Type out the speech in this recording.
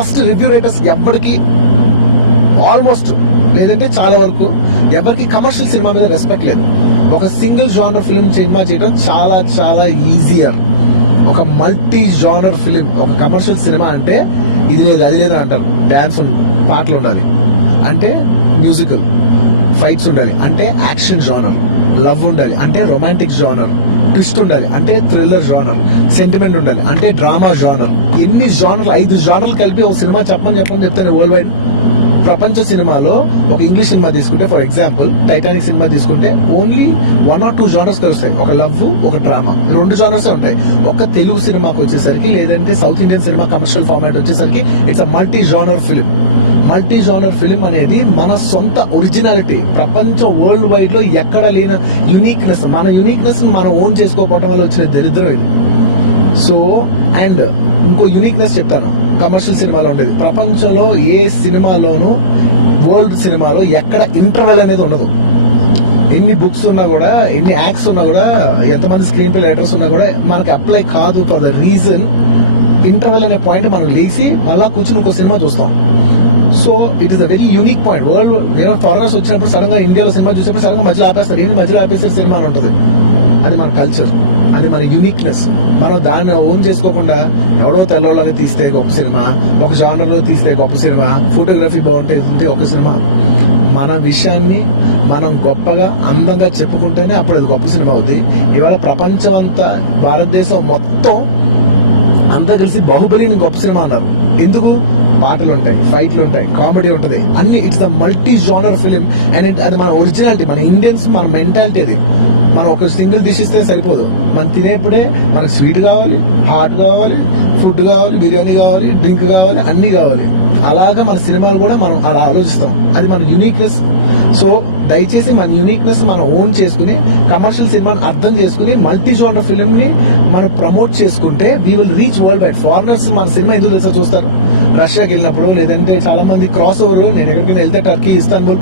First review writers ఎవ్వరికి almost లేదంటే చాలా వరకు ఎవరికి కమర్షియల్ సినిమా మీద రెస్పెక్ట్ లేదు. ఒక సింగిల్ జానర్ ఫిల్మ్ సినిమా చేయడం చాలా చాలా ఈజియర్. ఒక మల్టీ జానర్ ఫిలిం, ఒక కమర్షియల్ సినిమా అంటే ఇది లేదు అది లేదు అంటారు. డాన్స్ పాటలు ఉండాలి అంటే మ్యూజికల్, ఫైట్స్ ఉండాలి అంటే యాక్షన్ జానర్, లవ్ ఉండాలి అంటే రొమాంటిక్ జానర్, ట్విస్ట్ ఉండాలి అంటే థ్రిల్లర్ జానర్, సెంటిమెంట్ ఉండాలి అంటే డ్రామా జానర్. ఎన్ని జానర్లు, 5 జానర్లు కలిపి ఒక సినిమా చెప్పని చెప్తాను. వరల్డ్ వైడ్ ప్రపంచ సినిమాలో ఒక ఇంగ్లీష్ సినిమా తీసుకుంటే, ఫర్ ఎగ్జాంపుల్ టైటానిక్ సినిమా తీసుకుంటే ఓన్లీ 1 or 2 జానర్స్ కలుస్తాయి. ఒక లవ్, ఒక డ్రామా, 2 జానర్స్ ఉంటాయి. ఒక తెలుగు సినిమాకి వచ్చేసరికి లేదంటే south Indian cinema commercial format వచ్చేసరికి it's a multi genre film. Multi genre film అనేది మన సొంత ఒరిజినాలిటీ. ప్రపంచం వరల్డ్ వైడ్ లో ఎక్కడ లేని యూనిక్నెస్, మన యూనిక్నెస్ మనం ఓన్ చేసుకోవడం వల్ల వచ్చిన దరిద్రం ఇది. సో అండ్ ఇంకో యూనిక్నెస్ చెప్తాను కమర్షియల్ సినిమాలో ఉండేది. ప్రపంచంలో ఏ సినిమాలోనూ వరల్డ్ సినిమాలో ఎక్కడ ఇంటర్వెల్ అనేది ఉండదు. ఎన్ని బుక్స్ ఉన్నా కూడా, ఎన్ని యాక్ట్స్ ఉన్నా కూడా, ఎంతమంది స్క్రీన్ ప్లే రైటర్స్ ఉన్నా కూడా మనకి అప్లై కాదు. ఫర్ ద రీజన్ ఇంటర్వెల్ అనే పాయింట్ మనం లేచి మళ్ళా కూర్చుని ఇంకో సినిమా చూస్తాం. So it is a very unique point. World foreigners వచ్చినప్పుడు సడన్ గా ఇండియాలో సినిమా చూసినప్పుడు సడన్ గా మధ్యలో ఆపేస్తారు. ఏంటి మధ్యలో ఆపేసే సినిమా అని ఉంటుంది. అది మన కల్చర్, అది మన యూనిక్నెస్. మనం దాన్ని ఓన్ చేసుకోకుండా ఎవడో తెల్లవాళ్ళని తీస్తే గొప్ప సినిమా, ఒక జానర్ లో తీస్తే గొప్ప సినిమా, ఫోటోగ్రఫీ బాగుంటే ఒక సినిమా. మన విషయాన్ని మనం గొప్పగా అందంగా చెప్పుకుంటేనే అప్పుడు అది గొప్ప సినిమా అవుతుంది. ఇవాళ ప్రపంచం అంతా, భారతదేశం మొత్తం అంతా కలిసి బాహుబలిని గొప్ప సినిమా అన్నారు. ఎందుకు? పాటలు ఉంటాయి, ఫైట్లు ఉంటాయి, కామెడీ ఉంటుంది, అన్ని. It's the multi genre film and అది మన ఒరిజినాలిటీ, మన ఇండియన్స్, మన మెంటాలిటీ. అది మనం ఒక సింగిల్ డిష్ ఇస్తే సరిపోదు. మనం తినేప్పుడే మనకు స్వీట్ కావాలి, హాట్ కావాలి, ఫుడ్ కావాలి, బిర్యానీ కావాలి, డ్రింక్ కావాలి, అన్ని కావాలి. అలాగా మన సినిమాలు కూడా మనం అలా ఆలోచిస్తాం. అది మన యూనిక్నెస్. సో దయచేసి మన యూనిక్నెస్ మనం ఓన్ చేసుకుని, కమర్షియల్ సినిమాని అర్థం చేసుకుని, మల్టీ జోనర్ ఫిల్మ్ ని మనం ప్రమోట్ చేసుకుంటే we will reach world wide. Foreigners మన సినిమా ఎందుకు తెలుసా చూస్తారు? రష్యాకి వెళ్ళినప్పుడు, లేదంటే చాలా మంది క్రాస్ ఓవర్, నేను ఎక్కడికైనా వెళ్తే టర్కీ, ఇస్తాన్బుల్,